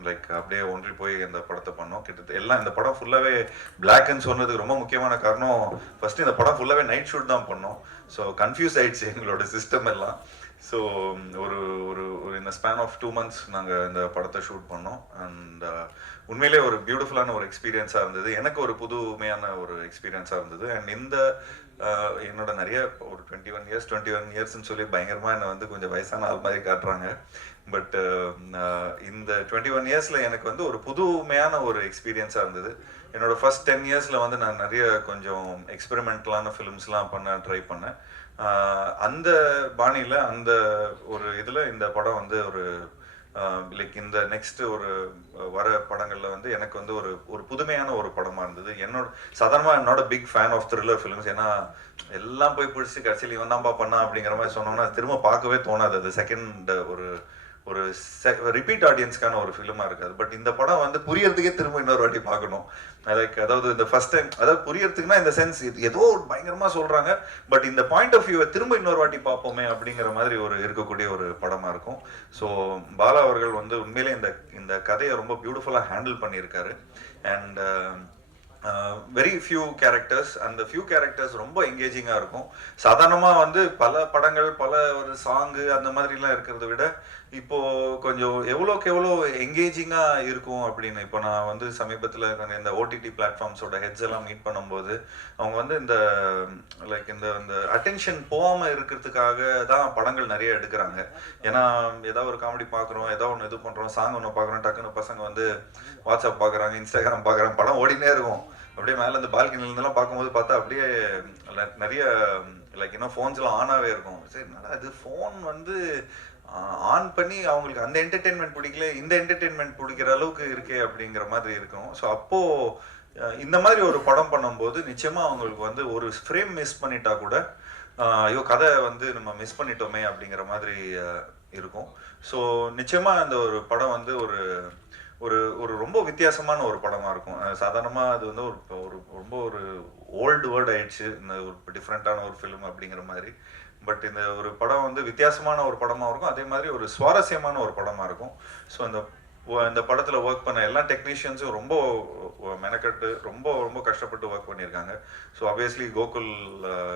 லைக் அப்படியே ஒன்றி போய் இந்த படத்தை பண்ணோம். கிட்டத்தட்ட எல்லாம் இந்த படம் ஃபுல்லாகவே பிளாக்ன்னு சொன்னதுக்கு ரொம்ப முக்கியமான காரணம் ஃபர்ஸ்ட் இந்த படம் ஃபுல்லாகவே நைட் ஷூட் தான் பண்ணோம். ஸோ கன்ஃபியூஸ் ஆயிடுச்சு எங்களோட சிஸ்டம் எல்லாம். ஸோ ஒரு ஒரு ஒரு இந்த ஸ்பேன் ஆஃப் 2 months நாங்கள் இந்த படத்தை ஷூட் பண்ணோம். அண்ட் உண்மையிலே ஒரு பியூட்டிஃபுல்லான ஒரு எக்ஸ்பீரியன்ஸாக இருந்தது. எனக்கு ஒரு புதுமையான ஒரு எக்ஸ்பீரியன்ஸாக இருந்தது. அண்ட் இந்த என்னோட நிறைய ஒரு 21 இயர்ஸ்ன்னு சொல்லி பயங்கரமாக என்னை வந்து கொஞ்சம் வயசான ஆள் மாதிரி காட்டுறாங்க. பட் இந்த 21 இயர்ஸில் எனக்கு வந்து ஒரு புதுமையான ஒரு எக்ஸ்பீரியன்ஸாக இருந்தது. என்னோட ஃபர்ஸ்ட் 10 இயர்ஸில் வந்து நான் நிறைய கொஞ்சம் எக்ஸ்பெரிமெண்டலான ஃபிலிம்ஸ்லாம் பண்ண ட்ரை பண்ணேன். அந்த பாணியில் அந்த ஒரு இதில் இந்த படம் வந்து ஒரு லைக் இந்த நெக்ஸ்ட் ஒரு வர படங்களில் வந்து எனக்கு வந்து ஒரு ஒரு புதுமையான ஒரு படமாக இருந்தது. என்னோட சாதாரணமாக என்னோட big fan of thriller films. ஏன்னா எல்லாம் போய் பிடிச்சி கடைசியில் இவன் தான்ப்பா பண்ணா அப்படிங்கிற மாதிரி சொன்னோம்னா திரும்ப பார்க்கவே தோணாது. அது செகண்ட் ஒரு ஒரு ரிப்பீட் ஆடியன்ஸ்க்கான ஒரு ஃபிலிமாக இருக்காது. பட் இந்த படம் வந்து புரியறதுக்கே திரும்ப இன்னொரு வாட்டி பார்க்கணும். லைக் அதாவது இந்த ஃபர்ஸ்ட் டைம் அதாவது புரியறதுக்குன்னா இந்த சென்ஸ் ஏதோ ஒரு பயங்கரமாக சொல்கிறாங்க, பட் இந்த பாயிண்ட் ஆஃப் வியூவை திரும்ப இன்னொரு வாட்டி பார்ப்போமே அப்படிங்கிற மாதிரி ஒரு இருக்கக்கூடிய ஒரு படமாக இருக்கும். ஸோ பாலா அவர்கள் வந்து உண்மையிலே இந்த கதையை ரொம்ப பியூட்டிஃபுல்லாக ஹேண்டில் பண்ணியிருக்காரு. அண்ட் வெரி ஃபியூ கேரக்டர்ஸ், அந்த ஃபியூ கேரக்டர்ஸ் ரொம்ப என்கேஜிங்காக இருக்கும். சாதாரணமாக வந்து பல படங்கள் பல ஒரு சாங்கு அந்த மாதிரிலாம் இருக்கிறத விட இப்போ கொஞ்சம் எவ்வளோக்கு எவ்வளோ என்கேஜிங்காக இருக்கும் அப்படின்னு. இப்போ நான் வந்து சமீபத்தில் இந்த ஓடிடி பிளாட்ஃபார்ம்ஸோட ஹெட்ஸ் எல்லாம் மீட் பண்ணும்போது அவங்க வந்து இந்த லைக் இந்த அட்டென்ஷன் போகாமல் இருக்கிறதுக்காக தான் படங்கள் நிறைய எடுக்கிறாங்க. ஏன்னா ஏதாவது ஒரு காமெடி பார்க்குறோம், ஏதாவது ஒன்று இது பண்ணுறோம், சாங் ஒன்று பார்க்குறோம், டக்குன்னு பசங்க வந்து வாட்ஸ்அப் பார்க்குறாங்க, இன்ஸ்டாகிராம் பார்க்குறாங்க, படம் ஓடினே இருக்கும். அப்படியே மேலே இந்த பால்கனிலேருந்துலாம் பார்க்கும்போது பார்த்தா அப்படியே நிறைய லைக் இன்னும் ஃபோன்ஸ்லாம் ஆனாகவே இருக்கும். சரி நல்லா இது ஃபோன் வந்து ஆன் பண்ணி அவங்களுக்கு அந்த என்டர்டெயின்மெண்ட் பிடிக்கல, இந்த என்டர்டெயின்மெண்ட் பிடிக்கிற அளவுக்கு இருக்கே அப்படிங்கிற மாதிரி இருக்கும். ஸோ அப்போது இந்த மாதிரி ஒரு படம் பண்ணும்போது நிச்சயமாக அவங்களுக்கு வந்து ஒரு ஃப்ரேம் மிஸ் பண்ணிட்டா கூட ஐயோ கதை வந்து நம்ம மிஸ் பண்ணிட்டோமே அப்படிங்கிற மாதிரி இருக்கும். ஸோ நிச்சயமாக அந்த ஒரு படம் வந்து ஒரு ஒரு ஒரு ரொம்ப வித்தியாசமான ஒரு படமாக இருக்கும். சாதாரணமாக அது வந்து ஒரு ரொம்ப ஒரு ஓல்டு வேர்ட் ஆயிடுச்சு இந்த ஒரு டிஃப்ரெண்ட்டான ஒரு ஃபிலிம் அப்படிங்கிற மாதிரி. பட் இந்த ஒரு படம் வந்து வித்தியாசமான ஒரு படமாக இருக்கும், அதே மாதிரி ஒரு சுவாரஸ்யமான ஒரு படமாக இருக்கும். ஸோ இந்த படத்தில் ஒர்க் பண்ண எல்லா டெக்னீஷியன்ஸும் ரொம்ப மெனக்கட்டு ரொம்ப ரொம்ப கஷ்டப்பட்டு ஒர்க் பண்ணியிருக்காங்க. ஸோ ஆப்வியஸ்லி கோகுல்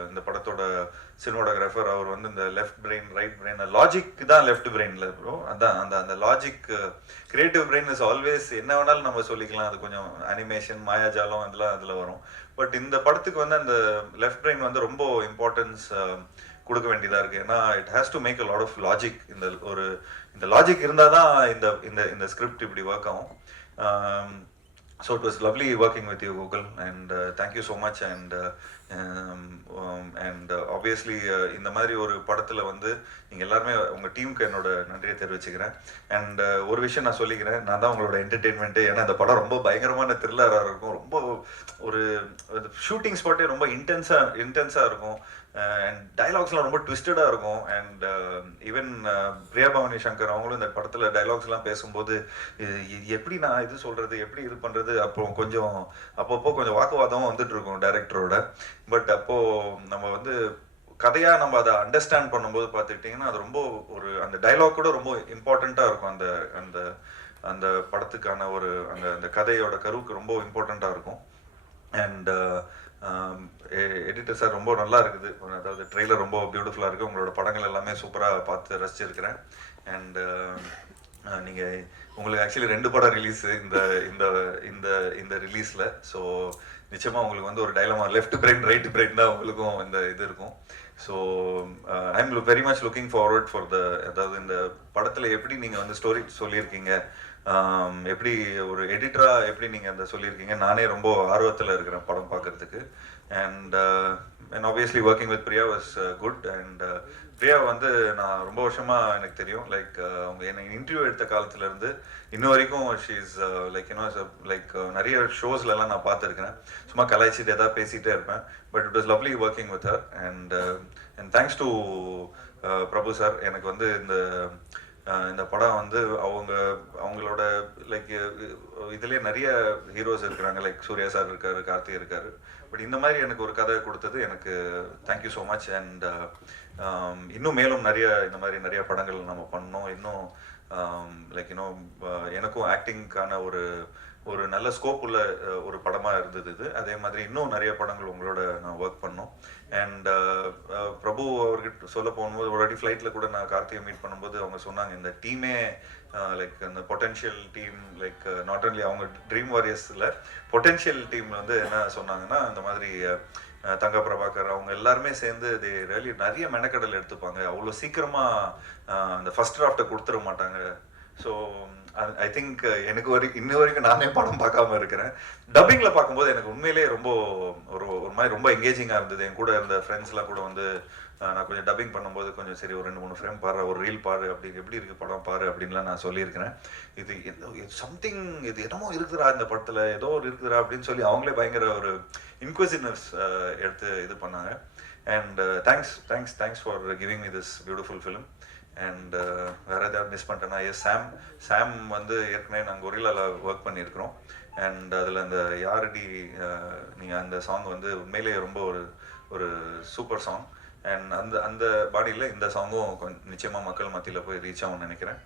இந்த படத்தோட சினிமாட்டோகிராஃபர் அவர் வந்து இந்த left brain right brain logic தான் லெஃப்ட் பிரெயினில் இருக்கும். அதான் அந்த logic creative brain is always என்ன வேணாலும் நம்ம சொல்லிக்கலாம். அது கொஞ்சம் அனிமேஷன் மாயாஜாலம் அதெல்லாம் அதில் வரும். பட் இந்த படத்துக்கு வந்து அந்த லெஃப்ட் பிரெயின் வந்து ரொம்ப இம்பார்ட்டன்ஸ் கொடுக்க வேண்டியதாக இருக்குது. ஏன்னா it has to make a lot of logic. இந்த லாஜிக் இருந்தால் தான் இந்த ஸ்கிரிப்ட் இப்படி ஒர்க் ஆகும். So it was lovely working with you Gokul and thank you so much. And obviously இந்த மாதிரி ஒரு படத்தில் வந்து நீங்கள் எல்லாருமே உங்கள் டீமுக்கு என்னோட நன்றியை தெரிவிச்சுக்கிறேன். அண்ட் ஒரு விஷயம் நான் சொல்லிக்கிறேன், நான் தான் உங்களோட என்டர்டெயின்மெண்ட்டு. ஏன்னா இந்த படம் ரொம்ப பயங்கரமான த்ரில்லராக இருக்கும், ரொம்ப ஒரு ஷூட்டிங் ஸ்பாட்டே ரொம்ப இன்டென்ஸாக இருக்கும். அண்ட் டைலாக்ஸ்லாம் ரொம்ப ட்விஸ்டடாக இருக்கும். அண்ட் ஈவன் பிரியா பவானி சங்கர் அவங்களும் இந்த படத்தில் டைலாக்ஸ்லாம் பேசும்போது எப்படி நான் இது சொல்கிறது, எப்படி இது பண்ணுறது, அப்பப்போ கொஞ்சம் வாக்குவாதமும் வந்துட்டு இருக்கும் டைரக்டரோட. பட் அப்போது நம்ம வந்து கதையாக நம்ம அதை அண்டர்ஸ்டாண்ட் பண்ணும்போது பார்த்துக்கிட்டிங்கன்னா அது ரொம்ப ஒரு அந்த டைலாக் கூட ரொம்ப இம்பார்ட்டண்ட்டாக இருக்கும். அந்த அந்த அந்த படத்துக்கான ஒரு அந்த கதையோட கருவுக்கு ரொம்ப இம்பார்ட்டண்ட்டாக இருக்கும். அண்ட் எடிட்டர் சார் ரொம்ப நல்லா இருக்குது, அதாவது ட்ரெய்லர் ரொம்ப பியூட்டிஃபுல்லாக இருக்குது. உங்களோட படங்கள் எல்லாமே சூப்பராக பார்த்து ரசிச்சிருக்கிறேன். அண்ட் நீங்கள் உங்களுக்கு ஆக்சுவலி 2 படம் ரிலீஸு இந்த இந்த இந்த இந்த ரிலீஸில். ஸோ நிச்சயமாக உங்களுக்கு வந்து ஒரு dilemma left brain right brain தான் உங்களுக்கும் இந்த இது இருக்கும். So I am very much looking forward for அதாவது இந்த படத்தில் எப்படி நீங்கள் வந்து ஸ்டோரி சொல்லியிருக்கீங்க, எப்படி ஒரு எடிட்டரா எப்படி நீங்க அந்த சொல்லியிருக்கீங்க, நானே ரொம்ப ஆர்வத்துல இருக்கிறேன் படம் பார்க்கறதுக்கு. And obviously working with Priya was good. And Priya வந்து நான் ரொம்ப வருஷமா எனக்கு தெரியும். லைக் அவங்க என்னை இன்டர்வியூ எடுத்த காலத்துல இருந்து இன்ன வரைக்கும் ஷீ இஸ் லைக் லைக் நிறைய ஷோஸ்லாம் நான் பார்த்துருக்கேன். சும்மா கலாய்ச்சிட்டு ஏதாவது பேசிகிட்டே இருப்பேன். But it was lovely working with her. And thanks to Prabhu sir. எனக்கு வந்து இந்த படம் வந்து அவங்களோட லைக் இதுலேயே நிறைய ஹீரோஸ் இருக்கிறாங்க. லைக் சூர்யா சார் இருக்காரு, கார்த்திக் இருக்காரு. பட் இந்த மாதிரி எனக்கு ஒரு கதை கொடுத்தது எனக்கு தேங்க்யூ ஸோ மச். அண்ட் இன்னும் மேலும் இந்த மாதிரி நிறைய படங்கள் நம்ம பண்ணோம். இன்னும் லைக் எனக்கும் ஆக்டிங்க்கான ஒரு நல்ல ஸ்கோப் உள்ள ஒரு படமாக இருந்தது இது. அதே மாதிரி இன்னும் நிறைய படங்கள் உங்களோட நான் ஒர்க் பண்ணோம். அண்ட் பிரபு அவர்கிட்ட சொல்ல போகும்போது ஒரு வாட்டி ஃப்ளைட்டில் கூட நான் கார்த்திகை மீட் பண்ணும்போது அவங்க சொன்னாங்க, இந்த டீமே லைக் அந்த potential team like not only அவங்க ட்ரீம் வாரியர்ஸில் பொட்டென்ஷியல் டீம் வந்து என்ன சொன்னாங்கன்னா, இந்த மாதிரி தங்க பிரபாகர் அவங்க எல்லாருமே சேர்ந்து ரியலி நிறைய மெனக்கடல் எடுத்துப்பாங்க. அவ்வளோ சீக்கிரமாக அந்த ஃபர்ஸ்ட் டிராஃப்டை கொடுத்துட மாட்டாங்க. ஸோ ஐ திங்க் எனக்கு இன்ன வரைக்கும் நானே படம் பார்க்காம இருக்கிறேன். டப்பிங்கில் பார்க்கும்போது எனக்கு உண்மையிலேயே ரொம்ப ஒரு மாதிரி ரொம்ப எங்கேஜிங்காக இருந்தது. என் கூட இருந்த ஃப்ரெண்ட்ஸ்லாம் கூட வந்து நான் கொஞ்சம் டப்பிங் பண்ணும்போது கொஞ்சம் சரி ஒரு 2-3 ஃப்ரேம் பாரு, ஒரு ரீல் பாரு, அப்படி எப்படி இருக்குது படம் பாரு அப்படின்லாம் நான் சொல்லியிருக்கிறேன். இது சம்திங் இது என்னமோ இருக்குதுரா இந்த படத்தில், ஏதோ ஒரு இருக்குதுரா அப்படின்னு சொல்லி அவங்களே பயங்கர ஒரு இன்க்விசிவ்னஸ் எடுத்து இது பண்ணாங்க. And thanks for giving me this beautiful film. And வேறு ஏதாவது மிஸ் பண்ணிட்டேன்னா, சாம் வந்து ஏற்கனவே நாங்கள் கொரில்லாவில் ஒர்க் பண்ணியிருக்கிறோம். அண்ட் அதில் அந்த யாரடி நீங்கள் அந்த சாங் வந்து உண்மையிலேயே ரொம்ப ஒரு சூப்பர் சாங். அண்ட் அந்த பாடியில் இந்த சாங்கும் நிச்சயமாக மக்கள் மத்தியில் போய் ரீச் ஆகும்னு நினைக்கிறேன்.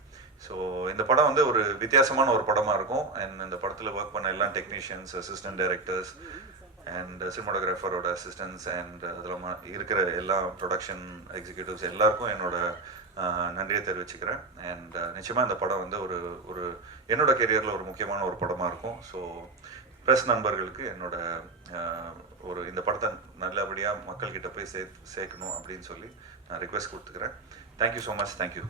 ஸோ இந்த படம் வந்து ஒரு வித்தியாசமான ஒரு படமாக இருக்கும். அண்ட் இந்த படத்தில் ஒர்க் பண்ண எல்லா டெக்னீஷியன்ஸ், அசிஸ்டன்ட் டைரக்டர்ஸ் அண்ட் சினிமாட்டோகிராஃபரோட அசிஸ்டன்ஸ் அண்ட் அதில் இருக்கிற எல்லா ப்ரொடக்ஷன் எக்ஸிக்யூட்டிவ்ஸ் எல்லாருக்கும் என்னோட நன்றியை தெரிவிச்சுக்கிறேன். அண்ட் நிச்சயமாக இந்த படம் வந்து ஒரு என்னோட கெரியரில் ஒரு முக்கியமான ஒரு படமாக இருக்கும். ஸோ ப்ரெஸ் நண்பர்களுக்கு என்னோட இந்த படத்தை நல்லபடியாக மக்கள்கிட்ட போய் சேர்க்கணும் அப்படின்னு சொல்லி நான் ரிக்வெஸ்ட் கொடுத்துக்கிறேன். Thank you so much. தேங்க்யூ.